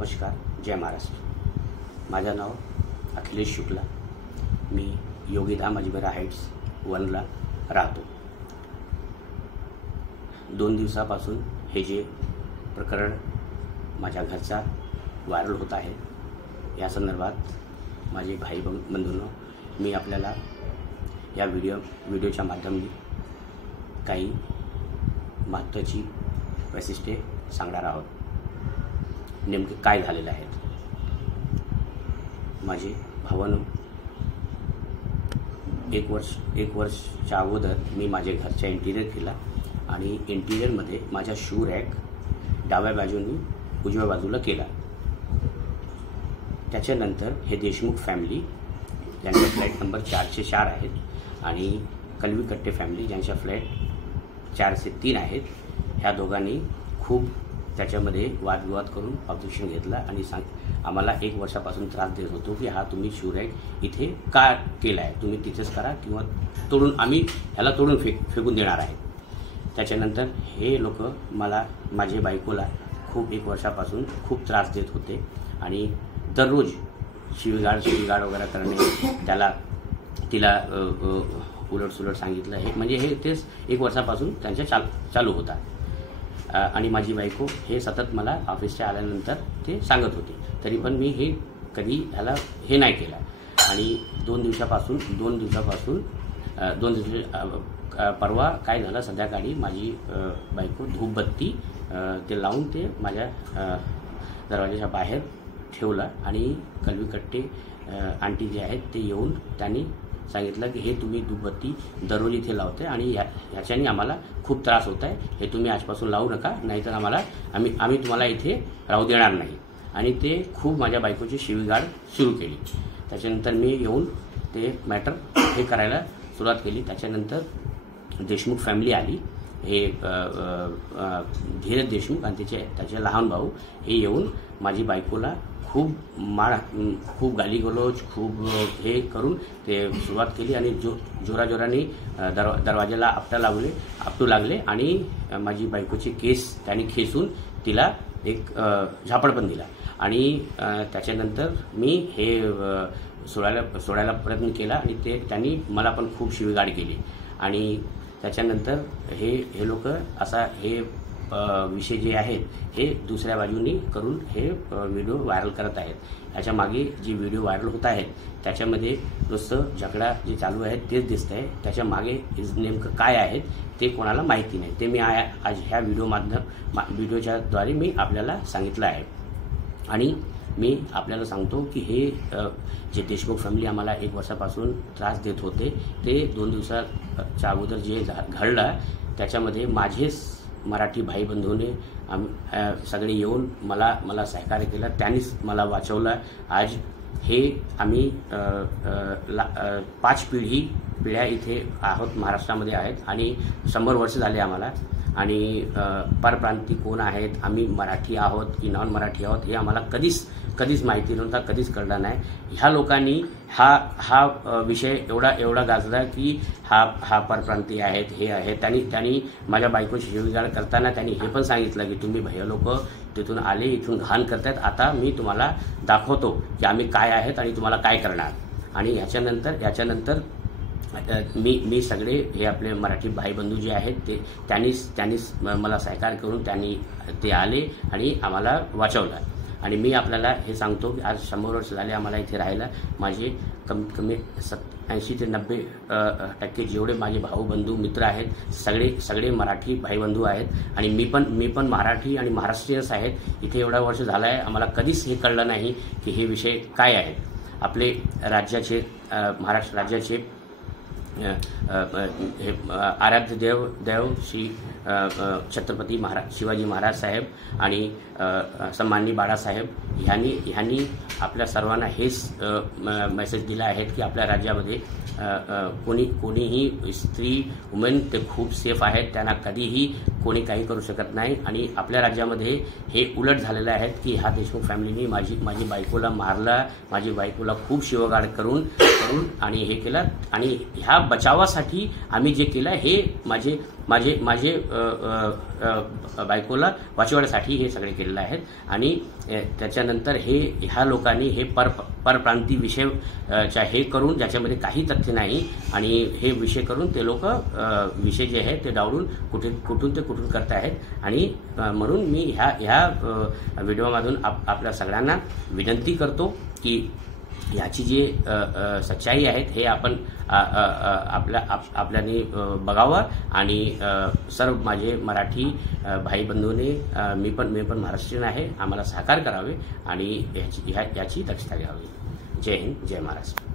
नमस्कार, जय महाराष्ट्र। माझं नाव अखिलेश शुक्ला। मी योगीधाम अजमेरा हाइट्स 1ला राहतो। 2 दिवसापासून हे जे प्रकरण माझ्या घरचा व्हायरल होत आहे, या संदर्भात माझे भाई बंधूंनो, मी आपल्याला या व्हिडिओच्या माध्यमातून काही महत्त्वाची वैशिष्ट्ये सांगणार आहोत। नेमके काय झालेले आहेत। माझे भावांनो, एक वर्षच्या अगोदर मी माझ्या घरचा इंटिरियर केला आणि इंटिरियरमध्ये माझा शू रॅक डाव्या बाजूनी उजव्या बाजूला केला। त्याच्यानंतर हे देशमुख फॅमिली ज्यांचा फ्लॅट नंबर 404 आहेत आणि कलवीकट्टे फॅमिली ज्यांचा फ्लॅट 403 आहेत, ह्या दोघांनी खूप त्याच्यामध्ये वादविवाद करून ऑब्जेक्शन घेतला आणि आम्हाला 1 वर्षापासून त्रास देत होतो की हा तुम्ही शू रॅक इथे का केला आहे, तुम्ही तिथेच करा किंवा तोडून आम्ही ह्याला तोडून फेकून देणार आहे। त्याच्यानंतर हे लोक माझ्या बायकोला खूप 1 वर्षापासून खूप त्रास देत होते आणि दररोज शिवीगाळ वगैरे करणे, तिला उलटसुलट सांगितलं, हे म्हणजे हे तेच 1 वर्षापासून त्यांच्या चालू होता। आणि माझी बायको हे सतत मला ऑफिसच्या आल्यानंतर ते सांगत होते, तरी पण मी हे कधी ह्याला हे नाही केलं। आणि 2 दिवसापासून परवा काय झालं, संध्याकाळी माझी बायको धूपबत्ती ते लावून ते माझ्या दरवाजाच्या बाहेर ठेवला आणि कलवीकट्टे आंटी जे आहेत ते येऊन त्यांनी सांगितलं की हे तुम्ही धूपबत्ती दररोज इथे लावते आणि ह्याच्याने आम्हाला खूप त्रास होत आहे, हे तुम्ही आजपासून लावू नका, नाहीतर आम्ही तुम्हाला इथे राहू देणार नाही। आणि ते खूप माझ्या बायकोची शिवीगाळ सुरू केली। त्याच्यानंतर मी येऊन ते मॅटर हे करायला सुरुवात केली। त्याच्यानंतर देशमुख फॅमिली आली, हे धीरज देशमुख आणि त्याचे लहान भाऊ हे येऊन माझी बायकोला खूप गालीगलोच खूप हे करून ते सुरुवात केली आणि जोराने दरवाजाला आपटू लागले आणि माझी बायकोचे केस त्यांनी खेचून तिला एक झापड पण दिला। आणि त्याच्यानंतर मी हे सोडायला प्रयत्न केला आणि त्यांनी मला पण खूप शिवीगाळ केली। आणि त्याच्यानंतर हे लोक असा हे विषय जे आहेत हे दुसऱ्या बाजूनी करून हे व्हिडिओ व्हायरल करत आहेत। याच्या मागे जी व्हिडिओ व्हायरल होत आहेत त्याच्यामध्ये नुसतं झगडा जे चालू आहे तेच दिसत आहे, त्याच्या मागे नेमकं काय आहेत ते कोणाला माहिती नाही। ते मी आज ह्या व्हिडिओच्या द्वारे मी आपल्याला सांगितलं आहे। आणि मी आपल्याला सांगतो की हे जे देशमुख फॅमिली आम्हाला 1 वर्षापासून त्रास देत होते ते 2 दिवसाच्या अगोदर जे घडलं त्याच्यामध्ये माझेच मराठी भाई बंधूने सगळे येऊन मला सहकार्य केलं, त्यांनीच मला वाचवलं। आज हे आम्ही 5 पिढ्या इथे आहोत, महाराष्ट्रामध्ये आहेत आणि 100 वर्ष झाले आम्हाला। आणि परप्रांती कोण आहेत, आम्ही मराठी आहोत की नॉन मराठी आहोत हे आम्हाला कधीच माहिती नव्हता, कधीच कळलं नाही। ह्या लोकांनी हा विषय एवढा गाजला की हा परप्रांती आहेत, हे आहे। त्यांनी माझ्या बायकोची शिवीगाळ करताना त्यांनी हे पण सांगितलं की तुम्ही भैया लोक तिथून आले, इथून घाण करतायत, आता मी तुम्हाला दाखवतो की आम्ही काय आहेत आणि तुम्हाला काय करणार। आणि याच्यानंतर मी सगळे हे आपले मराठी भाई बंधू जे आहेत त्यांनीच मला सहकार्य करून ते आले आणि आम्हाला वाचवलं। आणि मी आपल्याला हे सांगतो की आज 100 वर्ष झाले आम्हाला इथे राहायला। माझे कमीत कमी 80 ते 90% जेवढे माझे भाऊ बंधू मित्र आहेत सगळे मराठी भाई बंधू आहेत आणि मी पण मराठी आणि महाराष्ट्रीयच आहेत। इथे एवढा वर्ष झाला आहे, आम्हाला कधीच हे कळलं नाही की हे विषय काय आहेत। आपले राज्याचे महाराष्ट्र राज्याचे हे आराध्य देव श्री छत्रपती शिवाजी महाराज साहेब आणि सन्माननीय बाळासाहेब ह्यांनी आपल्या सर्वांना हेच मेसेज दिला आहे की आपल्या राज्यामध्ये कोणीही स्त्री वुमेन ते खूप सेफ आहेत, त्यांना कधीही कोणी काही करू शकत नाही। आणि आपल्या राज्यामध्ये हे उलट झालेलं आहे की ह्या देशमुख फॅमिलीने माझी बायकोला मारला, माझी बायकोला खूप शिवगाळ करून आणि हे केलं। आणि ह्या बचावासाठी आम्ही जे केलं हे माझे माझे बायकोला वाचवण्यासाठी हे सगळे केलेलं आहे आणि त्याच्यानंतर ह्या लोकांनी हे परप्रांती विषयच्या हे करून ज्याच्यामध्ये काही तथ्य नाही आणि हे विषय करून ते लोक विषय जे आहे ते डावलून कुठून ते कुठून करत आहेत आणि म्हणून मी ह्या व्हिडिओमधून आपल्या सगळ्यांना विनंती करतो की ह्याची जी सच्चाई आहेत हे आपण आपल्यानी बघावं आणि सर्व माझे मराठी भाई बंधूंनी मी पण महाराष्ट्रीयन आहे आम्हाला सहकार्य करावे आणि याची दक्षता घ्यावी. जय हिंद, जय महाराष्ट्र.